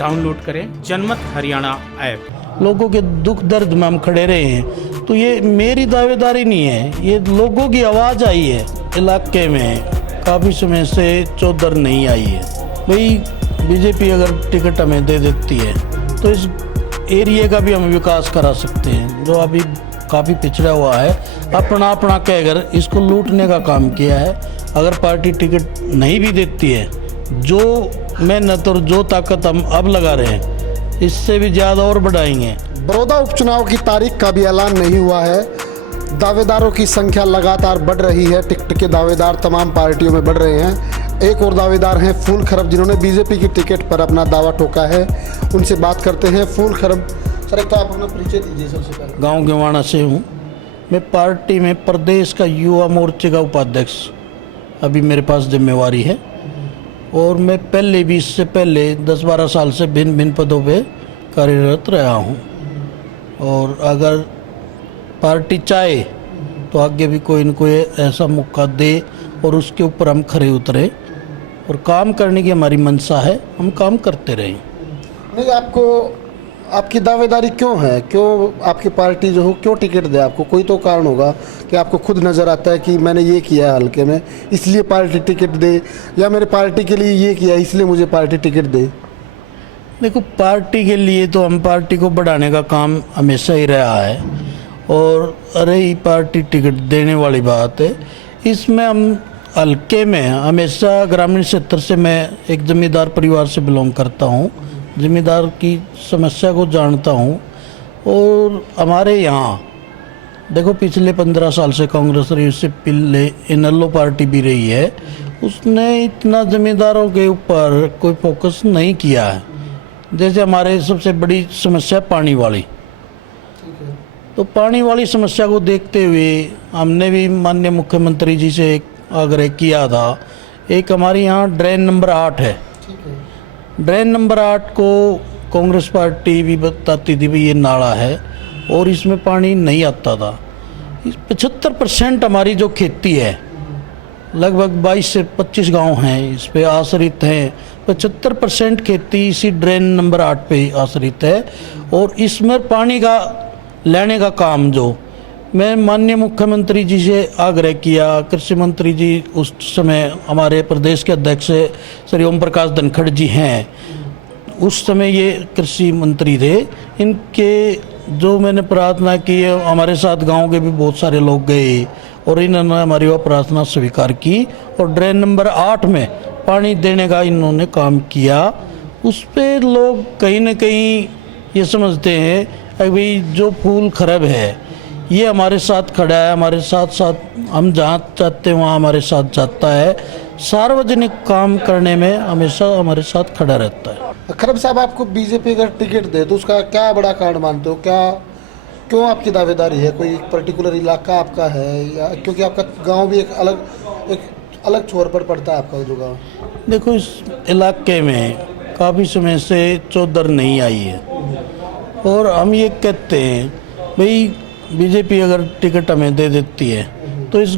Download करें जनमत Haryana app. लोगों के दुख दर्द में हम खड़े रहे हैं, तो ये मेरी दावेदारी नहीं है, ये लोगों की आवाज़ आई है। इलाके में काफ़ी समय से चौधर नहीं आई है। भाई बीजेपी अगर टिकट हमें दे देती है तो इस एरिया का भी हम विकास करा सकते हैं, जो अभी काफ़ी पिछड़ा हुआ है। अपना अपना कहकर इसको लूटने का काम किया है। अगर पार्टी टिकट नहीं भी देती है, जो मेहनत और जो ताकत हम अब लगा रहे हैं, इससे भी ज़्यादा और बढ़ाएंगे। बड़ौदा उपचुनाव की तारीख का भी ऐलान नहीं हुआ है। दावेदारों की संख्या लगातार बढ़ रही है। टिकट के दावेदार तमाम पार्टियों में बढ़ रहे हैं। एक और दावेदार हैं फूल खरब, जिन्होंने बीजेपी की टिकट पर अपना दावा ठोका है। उनसे बात करते हैं। फूल खरब सर, एक तो आप अपना परिचय दीजिए सबसे पहले। गांव गेवाना से हूँ मैं। पार्टी में प्रदेश का युवा मोर्चे का उपाध्यक्ष अभी मेरे पास जिम्मेवारी है, और मैं पहले भी, इससे पहले 10-12 साल से भिन्न भिन्न पदों पे कार्यरत रहा हूँ। और अगर पार्टी चाहे तो आगे भी कोई न कोई ऐसा मौका दे और उसके ऊपर हम खरे उतरे, और काम करने की हमारी मंशा है, हम काम करते रहें। नहीं, आपको आपकी दावेदारी क्यों है? क्यों आपकी पार्टी जो हो क्यों टिकट दे आपको? कोई तो कारण होगा कि आपको खुद नज़र आता है कि मैंने ये किया है हल्के में, इसलिए पार्टी टिकट दे, या मेरे पार्टी के लिए ये किया इसलिए मुझे पार्टी टिकट दे। देखो, पार्टी के लिए तो हम पार्टी को बढ़ाने का काम हमेशा ही रहा है, और रही पार्टी टिकट देने वाली बात है, इसमें हम हल्के में हमेशा ग्रामीण क्षेत्र से, मैं एक जमींदार परिवार से बिलोंग करता हूँ, जमींदार की समस्या को जानता हूँ। और हमारे यहाँ देखो, पिछले 15 साल से कांग्रेस रही, उससे पहले इनेलो पार्टी भी रही है, उसने इतना जमींदारों के ऊपर कोई फोकस नहीं किया है। जैसे हमारे सबसे बड़ी समस्या पानी वाली, तो पानी वाली समस्या को देखते हुए हमने भी माननीय मुख्यमंत्री जी से एक आग्रह किया था। एक हमारे यहाँ ड्रेन नंबर 8 है। ड्रेन नंबर 8 को कांग्रेस पार्टी भी बताती थी भी ये नाला है, और इसमें पानी नहीं आता था। 75% हमारी जो खेती है, लगभग 22 से 25 गांव हैं इस पे आश्रित हैं। 75% खेती इसी ड्रेन नंबर 8 पे आश्रित है। और इसमें पानी का लेने का काम जो मैं माननीय मुख्यमंत्री जी से आग्रह किया, कृषि मंत्री जी उस समय हमारे प्रदेश के अध्यक्ष श्री ओम प्रकाश धनखड़ जी हैं, उस समय ये कृषि मंत्री थे। इनके जो मैंने प्रार्थना की, हमारे साथ गांव के भी बहुत सारे लोग गए, और इन्होंने हमारी वह प्रार्थना स्वीकार की, और ड्रेन नंबर 8 में पानी देने का इन्होंने काम किया। उस पर लोग कहीं न कहीं ये समझते हैं अभी जो फूल खरब है ये हमारे साथ खड़ा है, हमारे साथ साथ हम जहाँ चाहते हैं वहाँ हमारे साथ जाता है, सार्वजनिक काम करने में हमेशा हमारे साथ खड़ा रहता है। खरब साहब, आपको बीजेपी अगर टिकट दे तो उसका क्या बड़ा कारण मानते हो? क्यों आपकी दावेदारी है? कोई पर्टिकुलर इलाका आपका है, या क्योंकि आपका गांव भी एक अलग छोर पर पड़ता है आपका जो गांव? देखो, इस इलाके में काफ़ी समय से चौधर नहीं आई है, और हम ये कहते हैं भाई बीजेपी अगर टिकट हमें दे देती है तो इस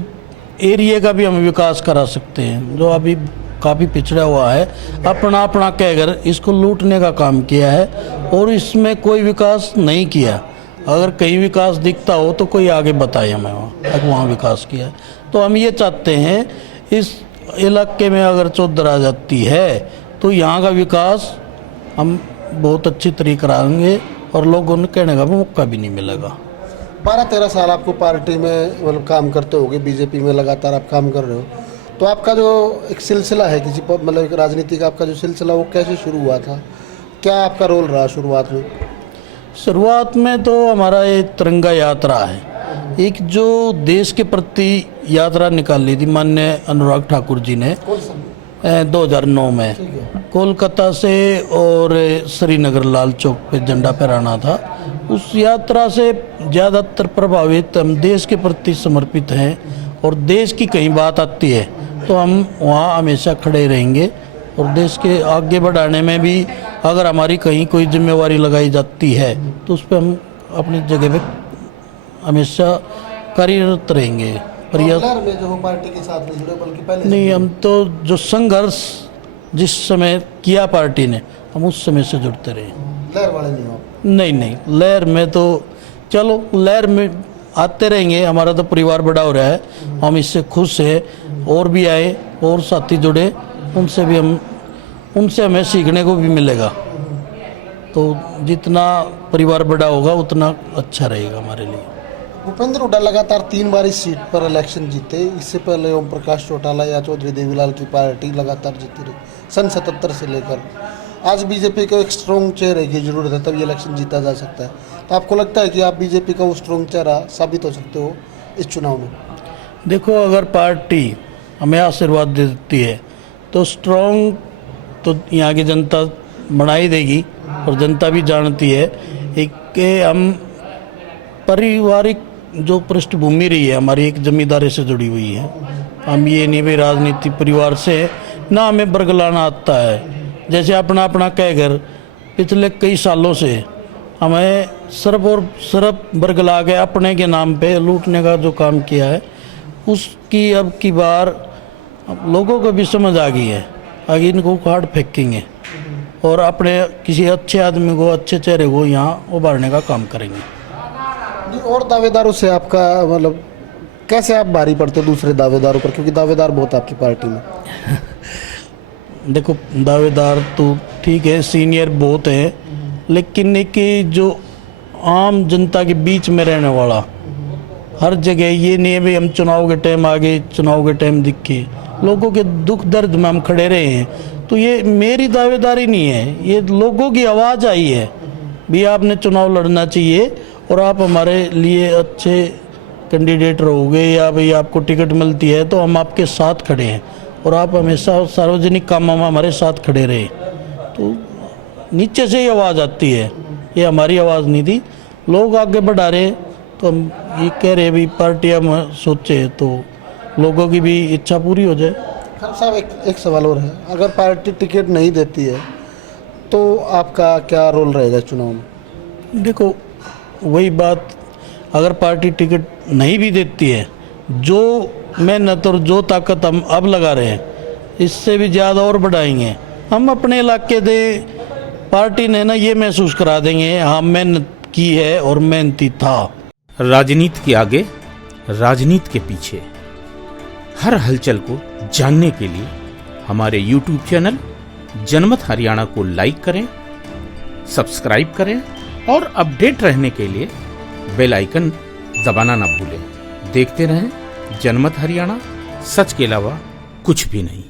एरिया का भी हम विकास करा सकते हैं, जो अभी काफ़ी पिछड़ा हुआ है। अपना अपना कहकर इसको लूटने का काम किया है, और इसमें कोई विकास नहीं किया। अगर कहीं विकास दिखता हो तो कोई आगे बताए हमें वहाँ विकास किया है। तो हम ये चाहते हैं इस इलाके में अगर चौधर आ जाती है तो यहाँ का विकास हम बहुत अच्छी तरीके कराएंगे, और लोगों ने कहने का मौका भी नहीं मिलेगा। 12-13 साल आपको पार्टी में मतलब काम करते होगे, बीजेपी में लगातार आप काम कर रहे हो, तो आपका जो एक सिलसिला है किसी मतलब एक राजनीति का आपका जो सिलसिला, वो कैसे शुरू हुआ था? क्या आपका रोल रहा शुरुआत में? शुरुआत में तो हमारा ये तिरंगा यात्रा है, एक जो देश के प्रति यात्रा निकाली थी माननीय अनुराग ठाकुर जी ने 2009 में कोलकाता से, और श्रीनगर लाल चौक पे झंडा फहराना था। उस यात्रा से ज़्यादातर प्रभावित हम देश के प्रति समर्पित हैं, और देश की कहीं बात आती है तो हम वहाँ हमेशा खड़े रहेंगे, और देश के आगे बढ़ाने में भी अगर हमारी कहीं कोई जिम्मेवारी लगाई जाती है तो उस पर हम अपनी जगह पे हमेशा कार्यरत रहेंगे। में जो पार्टी के साथ में जुड़े, बल्कि पहले नहीं, हम तो जो संघर्ष जिस समय किया पार्टी ने, हम उस समय से जुड़ते रहे। लहर वाले नहीं हो? नहीं नहीं, लहर में तो चलो लहर में आते रहेंगे, हमारा तो परिवार बड़ा हो रहा है, हम इससे खुश हैं। और भी आए और साथी जुड़े, उनसे हमें सीखने को भी मिलेगा। तो जितना परिवार बड़ा होगा उतना अच्छा रहेगा हमारे लिए। भूपेंद्र हुड्डा लगातार 3 बार इस सीट पर इलेक्शन जीते। इससे पहले ओम प्रकाश चौटाला या चौधरी देवीलाल की पार्टी लगातार जीती रही सन 77 से लेकर। आज बीजेपी को एक स्ट्रॉन्ग चेहरे की जरूरत है, तभी इलेक्शन जीता जा सकता है। तो आपको लगता है कि आप बीजेपी का वो स्ट्रॉन्ग चेहरा साबित हो सकते हो इस चुनाव में? देखो, अगर पार्टी हमें आशीर्वाद देती है तो स्ट्रॉन्ग तो यहाँ की जनता बना ही देगी। और जनता भी जानती है एक हम पारिवारिक जो पृष्ठभूमि रही है हमारी, एक जमींदारी से जुड़ी हुई है। हम ये नहीं भी राजनीति परिवार से ना हमें बरगलाना आता है। जैसे अपना अपना कहकर पिछले कई सालों से हमें सिर्फ और सिर्फ बरगला के अपने के नाम पे लूटने का जो काम किया है, उसकी अब की बार लोगों को भी समझ आ गई है। आगे इनको काट फेंकेंगे और अपने किसी अच्छे आदमी को, अच्छे चेहरे को यहाँ उभारने का काम करेंगे। और दावेदारों से आपका मतलब कैसे आप भारी पड़ते हो दूसरे दावेदारों पर, क्योंकि दावेदार बहुत आपकी पार्टी में? देखो, दावेदार तो ठीक है, सीनियर बहुत है, लेकिन एक जो आम जनता के बीच में रहने वाला, हर जगह ये नहीं है भाई हम चुनाव के टाइम आगे, चुनाव के टाइम दिखे, लोगों के दुख दर्द में हम खड़े रहे हैं। तो ये मेरी दावेदारी नहीं है, ये लोगों की आवाज़ आई है भी आपने चुनाव लड़ना चाहिए और आप हमारे लिए अच्छे कैंडिडेट रहोगे या भाई आपको टिकट मिलती है तो हम आपके साथ खड़े हैं और आप हमेशा सार्वजनिक कामों में हमारे साथ खड़े रहे। तो नीचे से ही आवाज़ आती है, ये हमारी आवाज़ नहीं थी। लोग आगे बढ़ा रहे तो हम ये कह रहे भी पार्टी हम सोचे तो लोगों की भी इच्छा पूरी हो जाए। खैर साहब, एक सवाल और है, अगर पार्टी टिकट नहीं देती है तो आपका क्या रोल रहेगा चुनाव में? देखो, वही बात, अगर पार्टी टिकट नहीं भी देती है, जो मेहनत और जो ताकत हम अब लगा रहे हैं इससे भी ज़्यादा और बढ़ाएंगे। हम अपने इलाके दे पार्टी ने ना ये महसूस करा देंगे हाँ मेहनत की है और मेहनती था। राजनीति के आगे, राजनीति के पीछे, हर हलचल को जानने के लिए हमारे YouTube चैनल जनमत हरियाणा को लाइक करें, सब्सक्राइब करें और अपडेट रहने के लिए बेल आइकन दबाना ना भूलें। देखते रहें जनमत हरियाणा, सच के अलावा कुछ भी नहीं।